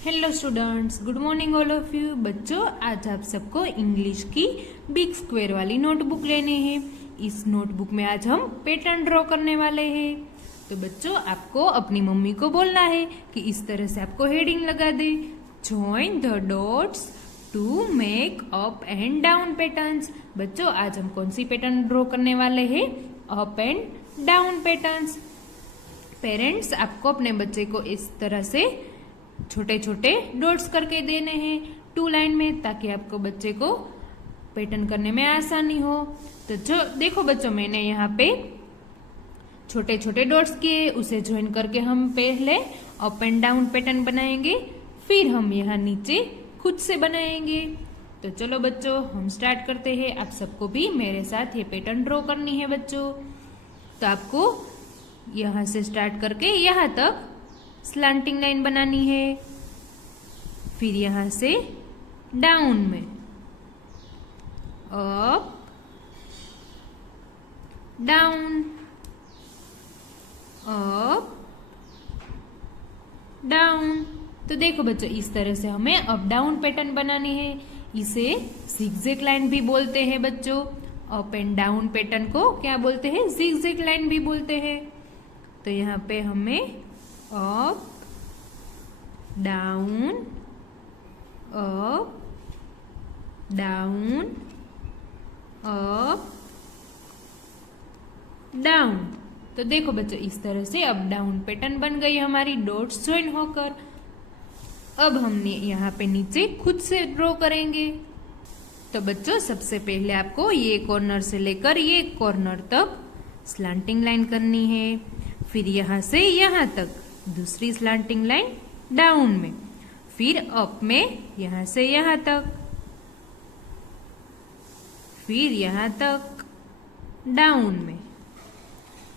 Hello students, good morning all of you. बच्चों, आज आप सबको इंग्लिश की बिग स्क्वायर वाली नोटबुक लेनी है। इस नोटबुक में आज हम पैटर्न ड्रॉ करने वाले हैं। तो बच्चों, आपको अपनी मम्मी को बोलना है कि इस तरह से आपको हेडिंग लगा दे, join the dots to make up and down patterns. बच्चों, आज हम कौन सी पैटर्न ड्रॉ करने वाले हैं? Up and down patterns. Parents, आपको अपने बच्चे को इस तरह से छोटे छोटे डॉट्स करके देने हैं 2 लाइन में, ताकि आपको बच्चे को पैटर्न करने में आसानी हो। तो जो देखो बच्चों, मैंने यहाँ पे छोटे छोटे डॉट्स किए, उसे ज्वाइन करके हम पहले अप एंड डाउन पैटर्न बनाएंगे, फिर हम यहाँ नीचे खुद से बनाएंगे। तो चलो बच्चों, हम स्टार्ट करते हैं। आप सबको भी मेरे साथ ये पैटर्न ड्रॉ करनी है बच्चों। तो आपको यहाँ से स्टार्ट करके यहाँ तक स्लैंटिंग लाइन बनानी है, फिर यहां से डाउन में अप डाउन अप डाउन। तो देखो बच्चों, इस तरह से हमें अप डाउन पैटर्न बनानी है। इसे जिगजैग लाइन भी बोलते हैं बच्चों। अप एंड डाउन पैटर्न को क्या बोलते हैं? जिगजैग लाइन भी बोलते हैं। तो यहाँ पे हमें up down up down up down. तो देखो बच्चों, इस तरह से अप डाउन पैटर्न बन गई हमारी डॉट्स ज्वाइन होकर। अब हमने यहाँ पे नीचे खुद से ड्रॉ करेंगे। तो बच्चों, सबसे पहले आपको ये कॉर्नर से लेकर ये कॉर्नर तक स्लैंटिंग लाइन करनी है, फिर यहाँ से यहाँ तक दूसरी स्लैंटिंग लाइन डाउन में, फिर अप में यहां से यहां तक, फिर यहां तक डाउन में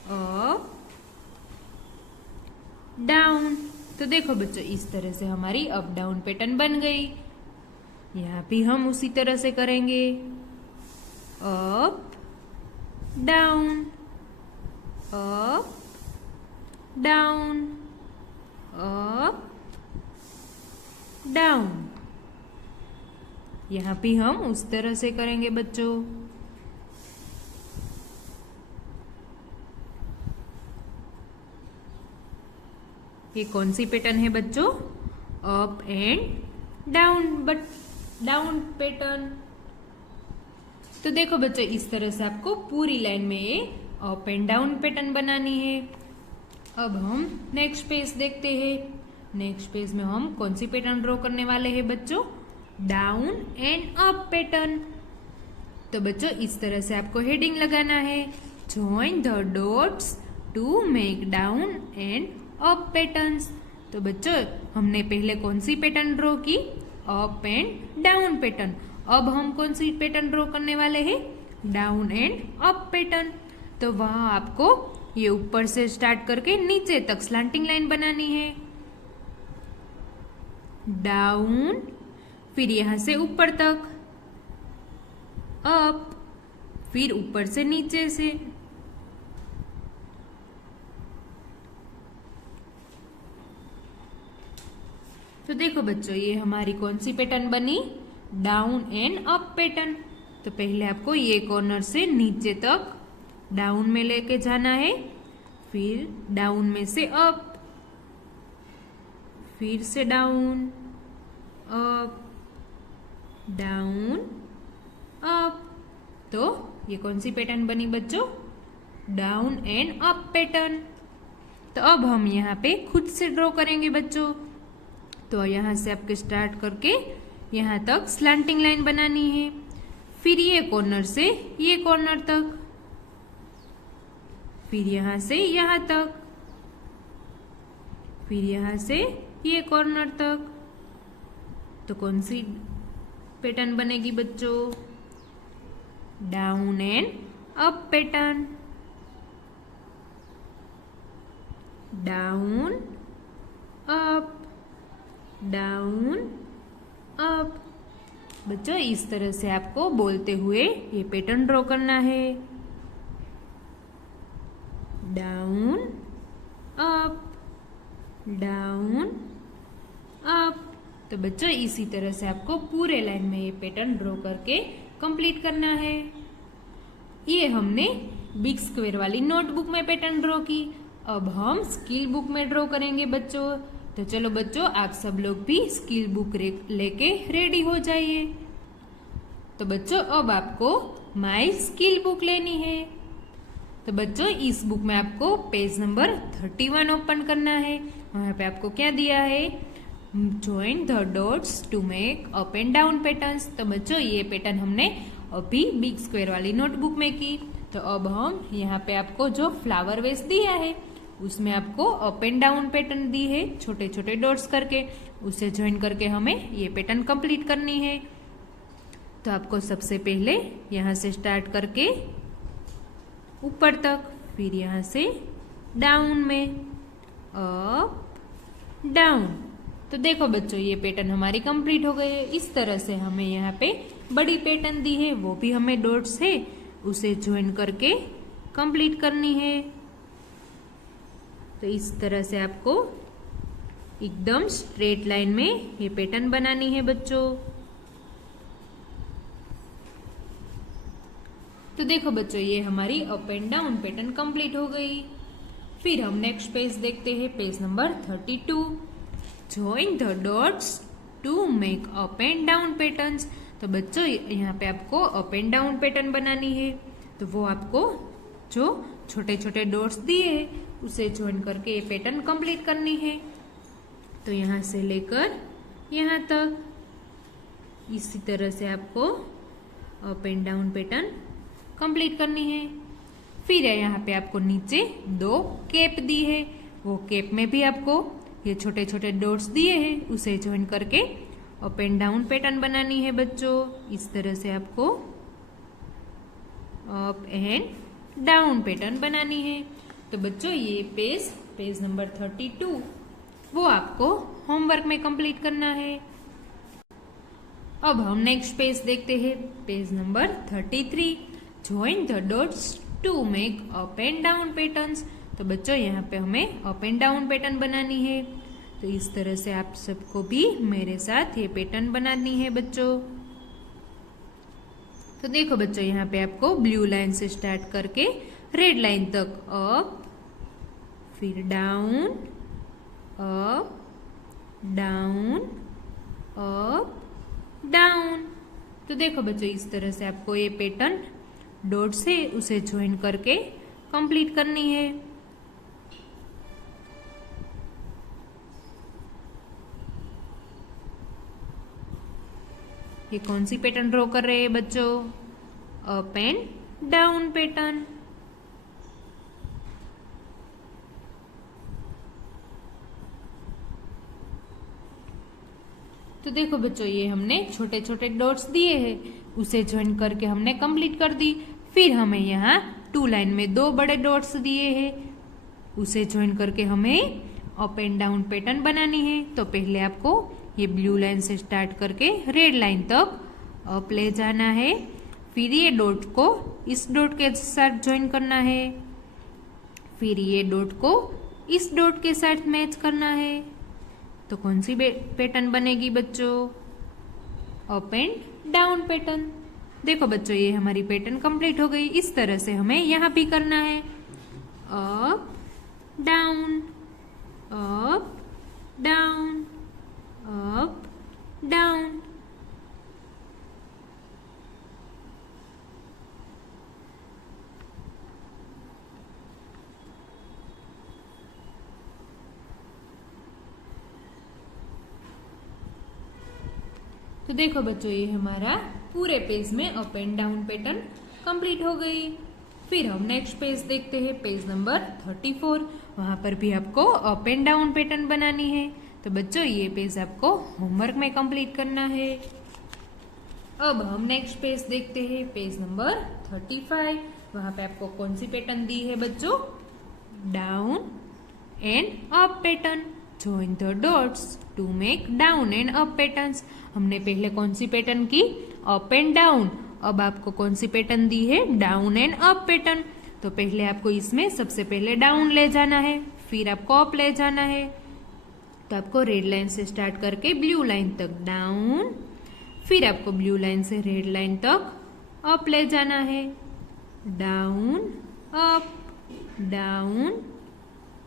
अप डाउन। तो देखो बच्चों, इस तरह से हमारी अप डाउन पैटर्न बन गई। यहां भी हम उसी तरह से करेंगे, up down up down up down. यहां भी हम उस तरह से करेंगे बच्चों। ये कौन सी पैटर्न है बच्चों? Up and down, but down pattern. तो देखो बच्चों, इस तरह से आपको पूरी लाइन में ये अप एंड डाउन पैटर्न बनानी है। अब हम नेक्स्ट पेज देखते हैं। नेक्स्ट पेज में हम कौन सी पैटर्न ड्रॉ करने वाले हैं बच्चों? Down and up pattern. तो बच्चों, इस तरह से आपको हेडिंग लगाना है, join the dots to make down and up patterns. तो बच्चों, हमने पहले कौन सी पैटर्न ड्रॉ की? Up and down pattern. अब हम कौन सी पैटर्न ड्रॉ करने वाले हैं? Down and up pattern. तो वहां आपको ये ऊपर से स्टार्ट करके नीचे तक स्लैंटिंग लाइन बनानी है, डाउन, फिर यहां से ऊपर तक अप, फिर ऊपर से नीचे से। तो देखो बच्चों, ये हमारी कौन सी पैटर्न बनी? Down and up pattern. तो पहले आपको ये कॉर्नर से नीचे तक डाउन में लेके जाना है, फिर डाउन में से अप, फिर से डाउन अप डाउन अप। तो ये कौन सी पैटर्न बनी बच्चों? Down and up pattern. तो अब हम यहाँ पे खुद से ड्रॉ करेंगे बच्चों। तो यहाँ से आपके स्टार्ट करके यहाँ तक स्लैंटिंग लाइन बनानी है, फिर ये कॉर्नर से ये कॉर्नर तक, फिर यहाँ से यहाँ तक, फिर यहाँ से ये कॉर्नर तक। तो कौन सी पैटर्न बनेगी बच्चों? Down and up pattern. Down up down up. बच्चों, इस तरह से आपको बोलते हुए ये पैटर्न ड्रॉ करना है, डाउन अप डाउन अप। तो बच्चों इसी तरह से आपको पूरे लाइन में ये पैटर्न ड्रॉ करके कंप्लीट करना है। ये हमने बिग स्क्वायर वाली नोटबुक में पैटर्न ड्रॉ की। अब हम स्किल बुक में ड्रॉ करेंगे बच्चों। तो चलो बच्चों आप सब लोग भी स्किल बुक लेके रेडी हो जाइए। तो बच्चों अब आपको माई स्किल बुक लेनी है। तो बच्चों इस बुक में आपको पेज नंबर 31 ओपन करना है। वहां पे आपको क्या दिया है, join the dots to make up and down patterns. तो बच्चों ये पैटर्न हमने अभी बिग स्क्वायर वाली नोटबुक में की। तो अब हम यहाँ पे आपको जो फ्लावर वेस दिया है उसमें आपको अप एंड डाउन पैटर्न दी है छोटे छोटे डॉट्स करके, उसे ज्वाइन करके हमें ये पैटर्न कंप्लीट करनी है। तो आपको सबसे पहले यहाँ से स्टार्ट करके ऊपर तक, फिर यहाँ से डाउन में, अप डाउन। तो देखो बच्चों ये पैटर्न हमारी कंप्लीट हो गई है। इस तरह से हमें यहाँ पे बड़ी पैटर्न दी है, वो भी हमें डॉट्स है, उसे ज्वाइन करके कंप्लीट करनी है। तो इस तरह से आपको एकदम स्ट्रेट लाइन में ये पैटर्न बनानी है बच्चों। तो देखो बच्चों ये हमारी up and down pattern complete हो गई। फिर हम नेक्स्ट पेज देखते हैं, page number 32। Join the dots to make up and down patterns. तो बच्चों यहाँ पे आपको अप एंड डाउन पैटर्न बनानी है। तो वो आपको जो छोटे छोटे डॉट्स दिए हैं उसे ज्वाइन करके ये पैटर्न कंप्लीट करनी है। तो यहाँ से लेकर यहाँ तक इसी तरह से आपको up and down pattern complete करनी है। फिर यहाँ पे आपको नीचे 2 कैप दी है, वो कैप में भी आपको ये छोटे छोटे डॉट्स दिए हैं, उसे ज्वाइन करके अप एंड डाउन पैटर्न बनानी है बच्चों। इस तरह से आपको अप एंड डाउन पैटर्न बनानी है। तो बच्चों ये पेज नंबर 32 वो आपको होमवर्क में कंप्लीट करना है। अब हम नेक्स्ट पेज देखते हैं, page number 33। Join the dots to make up and down patterns. तो बच्चों यहाँ पे हमें अप एंड डाउन पैटर्न बनानी है। तो इस तरह से आप सबको भी मेरे साथ ये पैटर्न बनानी है बच्चों। तो देखो बच्चों यहाँ पे आपको ब्लू लाइन से स्टार्ट करके रेड लाइन तक अप, फिर down, up down, up down. तो देखो बच्चों इस तरह से आपको ये पैटर्न डॉट से उसे ज्वाइन करके कंप्लीट करनी है। ये कौन सी पैटर्न ड्रॉ कर रहे हैं बच्चों, अप एंड डाउन पैटर्न। तो देखो बच्चों ये हमने छोटे छोटे डॉट्स दिए हैं, उसे ज्वाइन करके हमने कंप्लीट कर दी। फिर हमें यहाँ 2 लाइन में 2 बड़े डॉट्स दिए हैं, उसे ज्वाइन करके हमें अप एंड डाउन पैटर्न बनानी है। तो पहले आपको ये ब्लू लाइन से स्टार्ट करके रेड लाइन तक अप ले जाना है, फिर ये डॉट को इस डॉट के साथ ज्वाइन करना है, फिर ये डॉट को इस डॉट के साथ मैच करना है। तो कौन सी पैटर्न बनेगी बच्चों, अप एंड डाउन पैटर्न। देखो बच्चों ये हमारी पैटर्न कंप्लीट हो गई। इस तरह से हमें यहाँ भी करना है, up down, up down, up down. तो देखो बच्चों ये हमारा पूरे पेज में up and down pattern complete हो गई। फिर हम नेक्स्ट पेज देखते हैं, पेज नंबर 34। वहां पर भी आपको अप एंड डाउन पैटर्न बनानी है। तो बच्चों ये पेज आपको होमवर्क में कंप्लीट करना है। अब हम नेक्स्ट पेज देखते हैं, पेज नंबर 35। वहां पे आपको कौन सी पैटर्न दी है बच्चों, down and up pattern. Join the dots to make down and up patterns. हमने पहले कौन सी पैटर्न की, अप एंड डाउन। अब आपको कौन सी पैटर्न दी है, डाउन एंड अप पैटर्न। तो पहले आपको इसमें सबसे पहले डाउन ले जाना है, फिर आपको अप ले जाना है। तो आपको रेड लाइन से स्टार्ट करके ब्लू लाइन तक डाउन, फिर आपको ब्लू लाइन से रेड लाइन तक अप ले जाना है, डाउन अप डाउन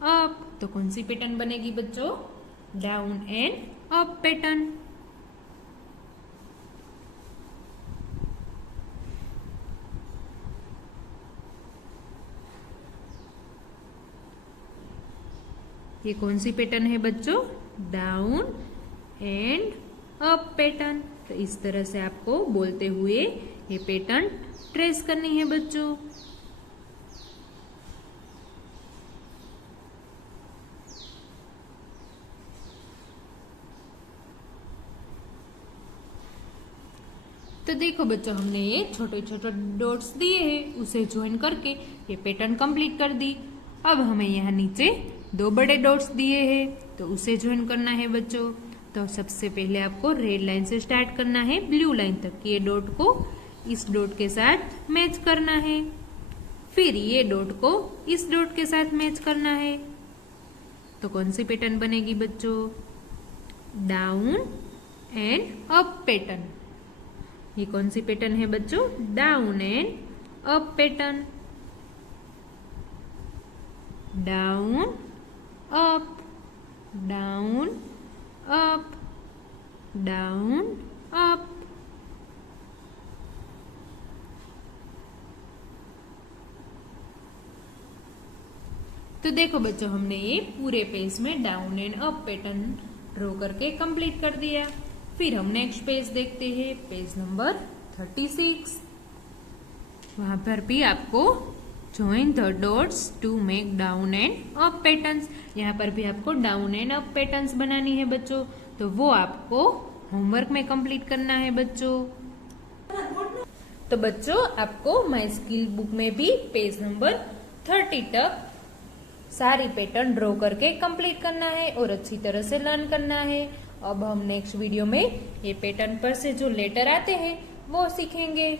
अप। तो कौन सी पैटर्न बनेगी बच्चों? Down and up pattern. ये कौन सी पैटर्न है बच्चों? Down and up pattern. तो इस तरह से आपको बोलते हुए ये पैटर्न ट्रेस करनी है बच्चों। तो देखो बच्चों, हमने ये छोटे छोटे डॉट्स दिए हैं, उसे ज्वाइन करके ये पैटर्न कंप्लीट कर दी। अब हमें यहाँ नीचे 2 बड़े डॉट्स दिए हैं, तो उसे ज्वाइन करना है बच्चों। तो सबसे पहले आपको रेड लाइन से स्टार्ट करना है ब्लू लाइन तक। ये डॉट को इस डॉट के साथ मैच करना है, फिर ये डॉट को इस डॉट के साथ मैच करना है। तो कौन सी पैटर्न बनेगी बच्चों? Down and up pattern. ये कौन सी पैटर्न है बच्चों? Down and up pattern. Down up down up down up. तो देखो बच्चों, हमने ये पूरे पेज में down and up pattern draw करके कंप्लीट कर दिया। फिर हम नेक्स्ट पेज देखते हैं, पेज नंबर 36। वहां पर भी आपको join the dots to make down and up patterns. यहाँ पर भी आपको डाउन एंड अप पैटर्न्स बनानी है बच्चों। तो वो आपको होमवर्क में कंप्लीट करना है बच्चों। तो बच्चों, आपको माई स्किल बुक में भी पेज नंबर 30 तक सारी पैटर्न ड्रॉ करके कंप्लीट करना है और अच्छी तरह से लर्न करना है। अब हम नेक्स्ट वीडियो में ये पैटर्न पर से जो लेटर आते हैं वो सीखेंगे।